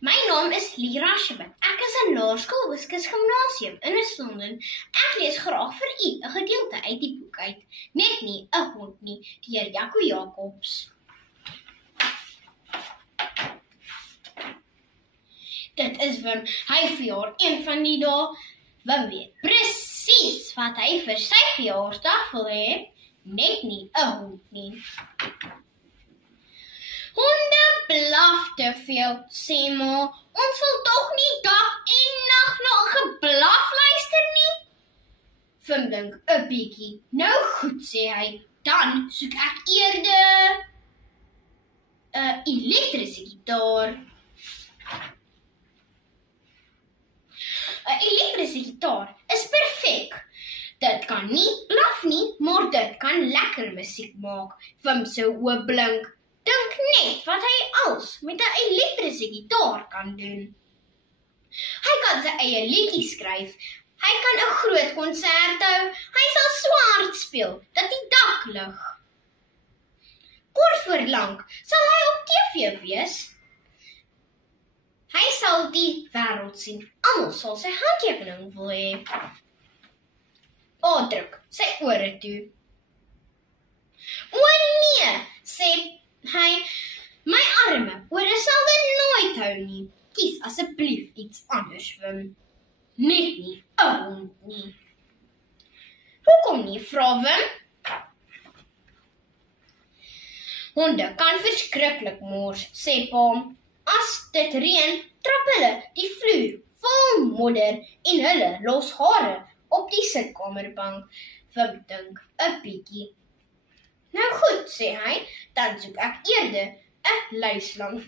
My naam is Lira Schmidt. Ek is 'n laerskool wiskunde gimnasium in Wes-London. Ek lees graag vir u 'n gedeelte uit die boek uit. Net nie 'n hond nie, deur Jaco Jacobs. Dit is Wim. Hy verjaar een van die dae. Wim weet presies wat hy vir sy verjaarsdag wil hê. Net nie 'n hond nie. Honde blaf te veel, sê ma. Ons wil tog nie dag en nag na 'n geblaf luister nie. Wim dink 'n bietjie. Nou goed, sê hy. Dan soek ek eerder 'n elektriese gitaar. 'n Elektriese gitaar is perfek. Dit kan nie blaf nie, maar dit kan lekker musiek maak. Wim se oë blink. Dink net wat hy als met 'n elektriese gitaar kan doen. Hy kan sy eie liedjies skryf. Hy kan 'n groot konsert hou. Hy sal swart speel dat die dak lig. Kort voor lank sal hy op TV wees. Hy sal die wêreld sien. Almal sal sy handtekening wil hê. Druk sy ore toe. O nee, sê hy, my arme ore sal dit nooit hou nie. Kies asseblief iets anders, Wim. Net nie 'n hond nie. Hoekom nie, vra Wim? Honde kan verskriklik mors, sê pa. As dit reën, trap hulle die vloer vol modder en hulle los hare op die sitkamerbank. Wim dink 'n bietjie. Nou goed, sê hy, dan soek ek eerder 'n luislang.